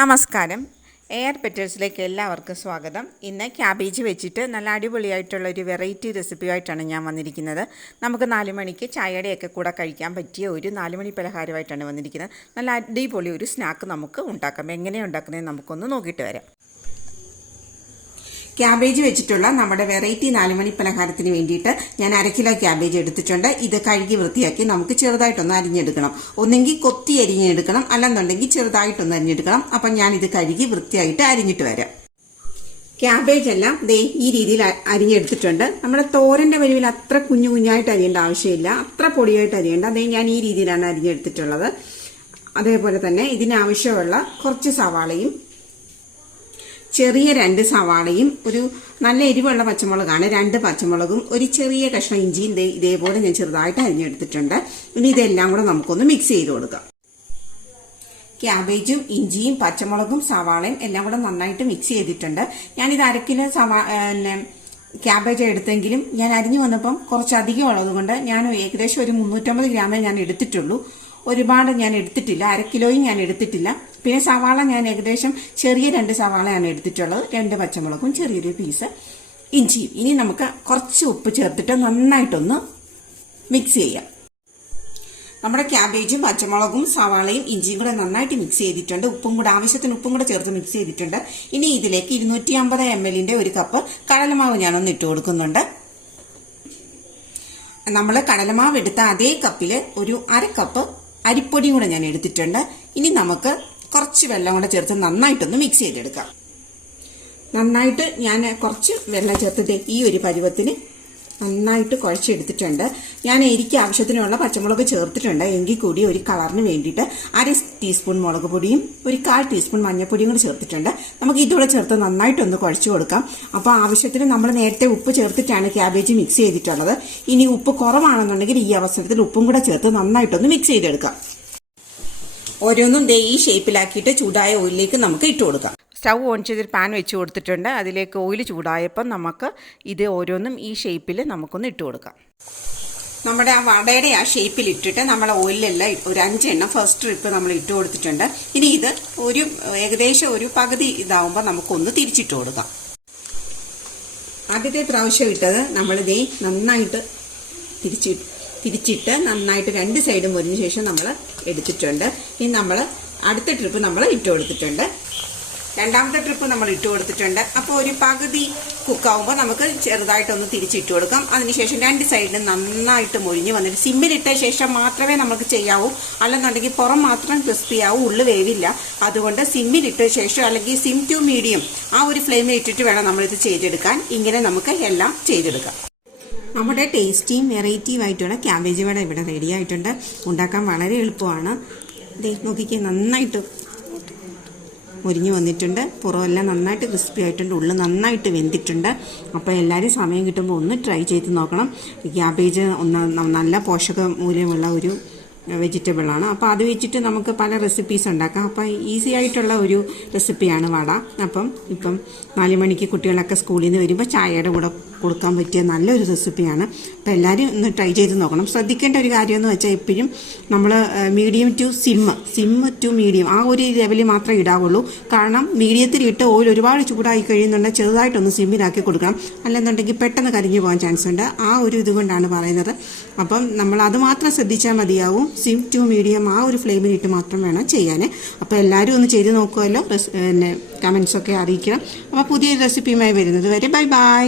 നമസ്കാരം. എയർ പെറ്റേഴ്സിലേക്ക് എല്ലാവർക്കും സ്വാഗതം. ഇന്ന് ക്യാബേജ് വെച്ചിട്ട് നല്ല അടിപൊളിയായിട്ടുള്ള ഒരു വെറൈറ്റി റെസിപ്പിയായിട്ടാണ് ഞാൻ വന്നിരിക്കുന്നത്. നമുക്ക് 4 മണിക്ക് ചായയുടെയൊക്കെ കൂടെ കഴിക്കാൻ പറ്റിയ ഒരു 4 മണി പലഹാരമായിട്ടാണ് വന്നിരിക്കുന്നത്. നല്ല അടിപൊളി ഒരു സ്നാക്ക് നമുക്ക് ഉണ്ടാക്കാം. എങ്ങനെയാണ് ഉണ്ടാക്കുന്നത് നമുക്കൊന്ന് നോക്കിയിട്ട് വരാം. ക്യാബേജ് വെച്ചിട്ടുള്ള നമ്മുടെ വെറൈറ്റി 4 മണി പലഹാരത്തിന് വേണ്ടിയിട്ട് ഞാൻ 1/2 കിലോ ക്യാബേജ് എടുത്തിട്ടുണ്ട്. ഇത് കഴുകി വൃത്തിയാക്കി നമുക്ക് ചെറുതായിട്ടൊന്ന് അരിഞ്ഞെടുക്കണം. ഒന്നെങ്കിൽ കൊത്തി അരിഞ്ഞെടുക്കണം, അല്ലെന്നുണ്ടെങ്കിൽ ചെറുതായിട്ടൊന്ന് അരിഞ്ഞെടുക്കണം. അപ്പം ഞാനിത് കഴുകി വൃത്തിയായിട്ട് അരിഞ്ഞിട്ട് വരാം. ക്യാബേജ് എല്ലാം ഈ രീതിയിൽ അരിഞ്ഞെടുത്തിട്ടുണ്ട്. നമ്മുടെ തോരന്റെ വരിവിൽ അത്ര കുഞ്ഞു കുഞ്ഞായിട്ട് അരിയേണ്ട ആവശ്യമില്ല, അത്ര പൊടിയായിട്ട് അരിയേണ്ട. ഞാൻ ഈ രീതിയിലാണ് അരിഞ്ഞെടുത്തിട്ടുള്ളത്. അതേപോലെ തന്നെ ഇതിനാവശ്യമുള്ള കുറച്ച് സവാളയും ചെറിയ 2 സവാളയും ഒരു നല്ല എരിവുള്ള പച്ചമുളകാണ് 2 പച്ചമുളകും ഒരു ചെറിയ കഷ്ണം ഇഞ്ചിയും ഇതേപോലെ ഞാൻ ചെറുതായിട്ട് അരിഞ്ഞെടുത്തിട്ടുണ്ട്. ഇനി ഇതെല്ലാം കൂടെ നമുക്കൊന്ന് മിക്സ് ചെയ്ത് കൊടുക്കാം. ക്യാബേജും ഇഞ്ചിയും പച്ചമുളകും സവാളയും എല്ലാം കൂടെ നന്നായിട്ട് മിക്സ് ചെയ്തിട്ടുണ്ട്. ഞാനിത് 1/2 കിലോ ക്യാബേജ് എടുത്തെങ്കിലും ഞാൻ അരിഞ്ഞു വന്നപ്പം കുറച്ചധികം ഉള്ളതുകൊണ്ട് ഞാൻ ഏകദേശം ഒരു 350 ഗ്രാമേ ഞാൻ എടുത്തിട്ടുള്ളൂ. ഒരുപാട് ഞാൻ എടുത്തിട്ടില്ല, 1/2 കിലോയും ഞാൻ എടുത്തിട്ടില്ല. പിന്നെ സവാള ഞാൻ ഏകദേശം ചെറിയ 2 സവാളയാണ് എടുത്തിട്ടുള്ളത്, 2 പച്ചമുളകും ചെറിയൊരു പീസ് ഇഞ്ചിയും. ഇനി നമുക്ക് കുറച്ച് ഉപ്പ് ചേർത്തിട്ട് നന്നായിട്ടൊന്ന് മിക്സ് ചെയ്യാം. നമ്മുടെ ക്യാബേജും പച്ചമുളകും സവാളയും ഇഞ്ചിയും കൂടെ നന്നായിട്ട് മിക്സ് ചെയ്തിട്ടുണ്ട്. ആവശ്യത്തിന് ഉപ്പും കൂടെ ചേർത്ത് മിക്സ് ചെയ്തിട്ടുണ്ട്. ഇനി ഇതിലേക്ക് 250 ml ഒരു കപ്പ് കടലമാവ് ഞാനൊന്ന് ഇട്ട് കൊടുക്കുന്നുണ്ട്. നമ്മൾ കടലമാവ് എടുത്ത അതേ കപ്പിൽ ഒരു 1/2 കപ്പ് അരിപ്പൊടിയും കൂടെ ഞാൻ എടുത്തിട്ടുണ്ട്. ഇനി നമുക്ക് കുറച്ച് വെള്ളം കൂടെ ചേർത്ത് നന്നായിട്ടൊന്ന് മിക്സ് ചെയ്തെടുക്കാം. നന്നായിട്ട് ഞാൻ കുറച്ച് വെള്ളം ചേർത്തിട്ട് ഈ ഒരു പരുവത്തിന് നന്നായിട്ട് കുഴച്ചെടുത്തിട്ടുണ്ട്. ഞാൻ എരിക്ക് ആവശ്യത്തിനുള്ള പച്ചമുളക് ചേർത്തിട്ടുണ്ട്. എങ്കിൽ കൂടി ഒരു കളറിന് വേണ്ടിയിട്ട് 1/2 ടീസ്പൂൺ മുളക് പൊടിയും ഒരു 1/4 ടീസ്പൂൺ മഞ്ഞൾപ്പൊടിയും കൂടി ചേർത്തിട്ടുണ്ട്. നമുക്ക് ഇതോടെ ചേർത്ത് നന്നായിട്ടൊന്ന് കുഴച്ചു കൊടുക്കാം. അപ്പോൾ ആവശ്യത്തിന് നമ്മൾ നേരത്തെ ഉപ്പ് ചേർത്തിട്ടാണ് ക്യാബേജ് മിക്സ് ചെയ്തിട്ടുള്ളത്. ഇനി ഉപ്പ് കുറവാണെന്നുണ്ടെങ്കിൽ ഈ അവസരത്തിൽ ഉപ്പും കൂടെ ചേർത്ത് നന്നായിട്ടൊന്ന് മിക്സ് ചെയ്തെടുക്കാം. ഓരോന്നും ഈ ഷേപ്പിലാക്കിയിട്ട് ചൂടായ ഓയിലിലേക്ക് നമുക്ക് ഇട്ട് കൊടുക്കാം. സ്റ്റൗ ഓൺ ചെയ്തൊരു പാൻ വെച്ച് കൊടുത്തിട്ടുണ്ട്. അതിലേക്ക് ഓയിൽ ചൂടായപ്പം നമുക്ക് ഇത് ഓരോന്നും ഈ ഷേപ്പിൽ നമുക്കൊന്ന് ഇട്ട് കൊടുക്കാം. നമ്മുടെ ആ വടയുടെ ആ ഷേപ്പിൽ ഇട്ടിട്ട് നമ്മൾ ഓയിലെല്ലാം ഒരു 5 എണ്ണം ഫസ്റ്റ് ട്രിപ്പ് നമ്മൾ ഇട്ട് കൊടുത്തിട്ടുണ്ട്. ഇനി ഇത് ഏകദേശം ഒരു പകുതി ഇതാവുമ്പോൾ നമുക്കൊന്ന് തിരിച്ചിട്ട് കൊടുക്കാം. ആദ്യത്തെ പ്രാവശ്യം ഇട്ടത് നമ്മളിതേ നന്നായിട്ട് തിരിച്ചിട്ട് നന്നായിട്ട് 2 സൈഡും മുരിഞ്ഞ ശേഷം നമ്മൾ എടുത്തിട്ടുണ്ട്. ഇനി നമ്മൾ അടുത്ത ട്രിപ്പ് നമ്മൾ ഇട്ട് കൊടുത്തിട്ടുണ്ട്. രണ്ടാമത്തെ ട്രിപ്പ് നമ്മൾ ഇട്ട് കൊടുത്തിട്ടുണ്ട്. അപ്പോൾ ഒരു പകുതി കുക്കാവുമ്പോൾ നമുക്ക് ചെറുതായിട്ടൊന്ന് തിരിച്ചിട്ട് കൊടുക്കാം. അതിനുശേഷം 2 സൈഡിലും നന്നായിട്ട് മൊരിഞ്ഞ് വന്നിട്ട് സിമ്മിലിട്ട ശേഷം മാത്രമേ നമുക്ക് ചെയ്യാവൂ. അല്ലെന്നുണ്ടെങ്കിൽ പുറം മാത്രം ക്രിസ്പി ആവും, ഉള്ളു വേവില്ല. അതുകൊണ്ട് സിമ്മിലിട്ട ശേഷം അല്ലെങ്കിൽ സിം ടു മീഡിയം ആ ഒരു ഫ്ലെയിമിൽ ഇട്ടിട്ട് വേണം നമ്മളിത് ചെയ്തെടുക്കാൻ. ഇങ്ങനെ നമുക്ക് എല്ലാം ചെയ്തെടുക്കാം. നമ്മുടെ ടേസ്റ്റിയും വെറൈറ്റിയുമായിട്ടുള്ള ക്യാബേജ് വട ഇവിടെ റെഡി ആയിട്ടുണ്ട്. ഉണ്ടാക്കാൻ വളരെ എളുപ്പമാണ്. നോക്കിക്കേ, നന്നായിട്ട് മുരിഞ്ഞ് വന്നിട്ടുണ്ട്. പുറമെല്ലാം നന്നായിട്ട് ക്രിസ്പി ആയിട്ടുണ്ട്, ഉള്ളിൽ നന്നായിട്ട് വെന്തിട്ടുണ്ട്. അപ്പോൾ എല്ലാവരും സമയം കിട്ടുമ്പോൾ ഒന്ന് ട്രൈ ചെയ്ത് നോക്കണം. ക്യാബേജ് നല്ല പോഷക മൂല്യമുള്ള ഒരു വെജിറ്റബിളാണ്. അപ്പോൾ അത് വെച്ചിട്ട് നമുക്ക് പല റെസിപ്പീസ് ഉണ്ടാക്കാം. അപ്പോൾ ഈസി ആയിട്ടുള്ള ഒരു റെസിപ്പിയാണ് വട. ഇപ്പം 4 മണിക്ക് കുട്ടികളൊക്കെ സ്കൂളിൽ നിന്ന് വരുമ്പോൾ ചായയുടെ കൂടെ കൊടുക്കാൻ പറ്റിയ നല്ലൊരു റെസിപ്പിയാണ്. അപ്പോൾ എല്ലാവരും ഒന്ന് ട്രൈ ചെയ്ത് നോക്കണം. ശ്രദ്ധിക്കേണ്ട ഒരു കാര്യമെന്ന് വെച്ചാൽ എപ്പോഴും നമ്മൾ medium to sim to medium ആ ഒരു ലെവലിൽ മാത്രമേ ഇടാവുള്ളൂ. കാരണം മീഡിയത്തിൽ ഇട്ട് ഓയിൽ ഒരുപാട് ചൂടായി കഴിയുന്നുണ്ടെങ്കിൽ ചെറുതായിട്ടൊന്ന് സിമ്മിലാക്കി കൊടുക്കണം. അല്ലെന്നുണ്ടെങ്കിൽ പെട്ടെന്ന് കരിഞ്ഞു പോകാൻ ചാൻസ് ഉണ്ട്. ആ ഒരു ഇതുകൊണ്ടാണ് പറയുന്നത്. അപ്പം നമ്മൾ അത് മാത്രം ശ്രദ്ധിച്ചാൽ മതിയാവും. സിം ടു മീഡിയം ആ ഒരു ഫ്ലെയിമിലിട്ട് മാത്രം വേണം ചെയ്യാൻ. അപ്പോൾ എല്ലാവരും ഒന്ന് ചെയ്ത് നോക്കുമല്ലോ. കമൻസൊക്കെ അറിയിക്കണം. അപ്പോൾ പുതിയൊരു റെസിപ്പിയുമായി വരുന്നത് വരെ ബൈ.